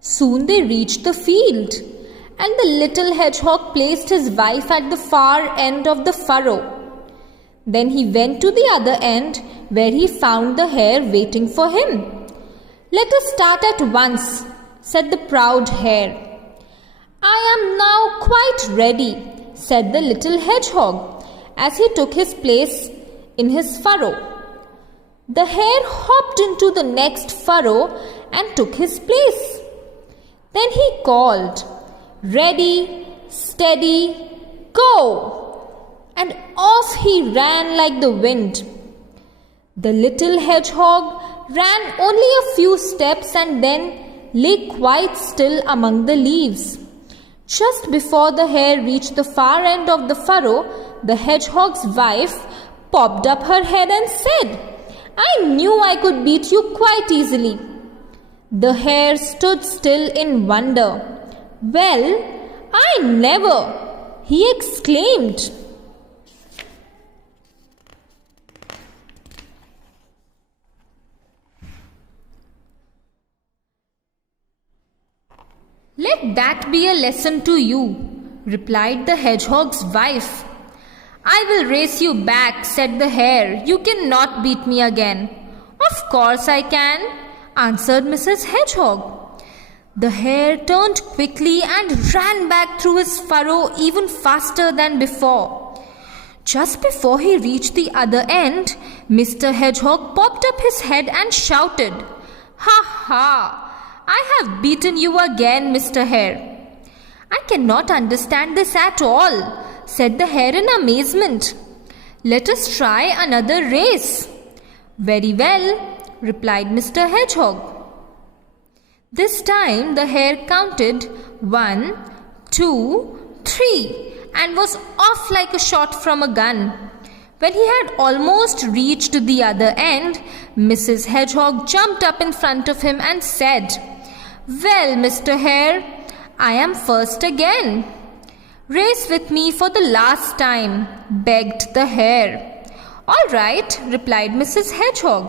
Soon they reached the field, and the little hedgehog placed his wife at the far end of the furrow. Then he went to the other end, where he found the hare waiting for him. "Let us start at once," said the proud hare. "I am now quite ready," said the little hedgehog, as he took his place in his furrow. The hare hopped into the next furrow and took his place. Then he called, "Ready, steady, go!" And off he ran like the wind. The little hedgehog ran only a few steps and then lay quite still among the leaves. Just before the hare reached the far end of the furrow, the hedgehog's wife popped up her head and said, "I knew I could beat you quite easily." The hare stood still in wonder. "Well, I never!" he exclaimed. "Let that be a lesson to you," replied the hedgehog's wife. "I will race you back," said the hare. "You cannot beat me again." "Of course I can," answered Mrs. Hedgehog. The hare turned quickly and ran back through his furrow even faster than before. Just before he reached the other end, Mr. Hedgehog popped up his head and shouted, "Ha ha! I have beaten you again, Mr. Hare." "I cannot understand this at all," said the hare in amazement. "Let us try another race." "Very well," replied Mr. Hedgehog. This time the hare counted 1, 2, 3 and was off like a shot from a gun. When he had almost reached the other end, Mrs. Hedgehog jumped up in front of him and said, "Well, Mr. Hare, I am first again." "Race with me for the last time," begged the hare. "All right," replied Mrs. Hedgehog.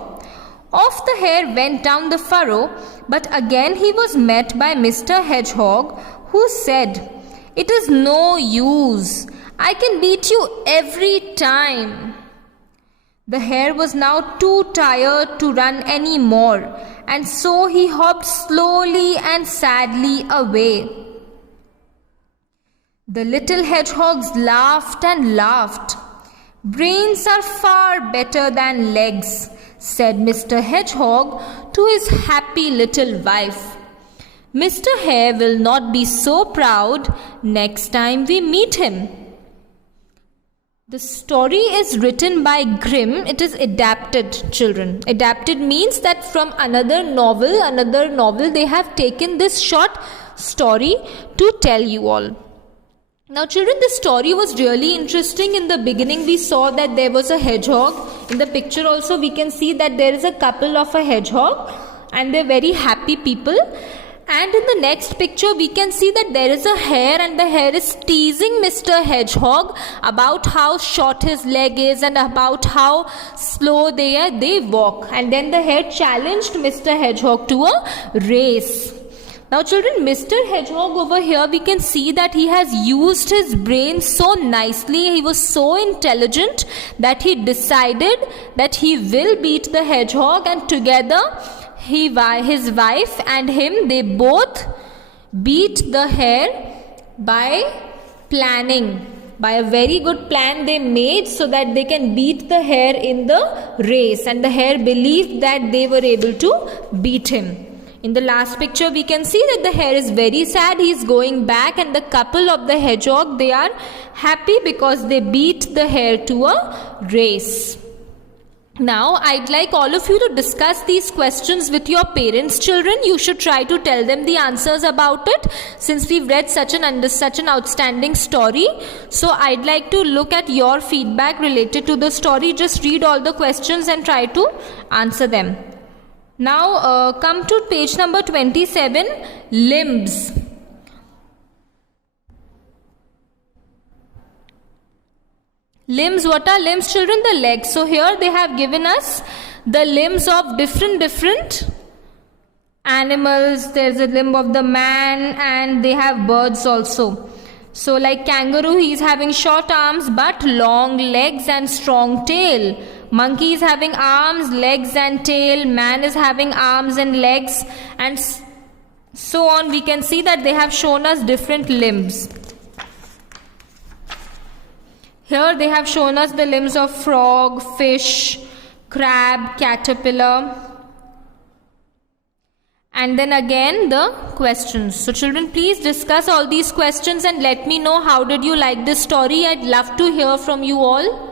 Off the hare went down the furrow, but again he was met by Mr. Hedgehog, who said, "It is no use. I can beat you every time." The hare was now too tired to run any more, and so he hopped slowly and sadly away. The little hedgehogs laughed and laughed. "Brains are far better than legs," said Mr. Hedgehog to his happy little wife. "Mr. Hare will not be so proud next time we meet him." The story is written by Grimm. It is adapted, children. Adapted means that from another novel they have taken this short story to tell you all. Now children, this story was really interesting. In the beginning we saw that there was a hedgehog. In the picture also we can see that there is a couple of a hedgehog and they're very happy people. And in the next picture we can see that there is a hare, and the hare is teasing Mr. Hedgehog about how short his leg is and about how slow they walk. And then the hare challenged Mr. Hedgehog to a race. Now children, Mr. Hedgehog over here, we can see that he has used his brain so nicely. He was so intelligent that he decided that he will beat the hedgehog, and together his wife and him, they both beat the hare by planning. By a very good plan they made so that they can beat the hare in the race, and the hare believed that they were able to beat him. In the last picture we can see that the hare is very sad. He is going back, and the couple of the hedgehog, they are happy because they beat the hare to a race. Now I'd like all of you to discuss these questions with your parents, children. You should try to tell them the answers about it, since we've read such an outstanding story. So I'd like to look at your feedback related to the story. Just read all the questions and try to answer them. Now come to page number 27, limbs. Limbs, what are limbs, children? The legs. So here they have given us the limbs of different animals, there's a limb of the man, and they have birds also. So like kangaroo, he's having short arms but long legs and strong tail. Monkey is having arms, legs and tail. Man is having arms and legs, and so on. We can see that they have shown us different limbs. Here they have shown us the limbs of frog, fish, crab, caterpillar. And then again the questions. So children, please discuss all these questions and let me know how did you like this story. I'd love to hear from you all.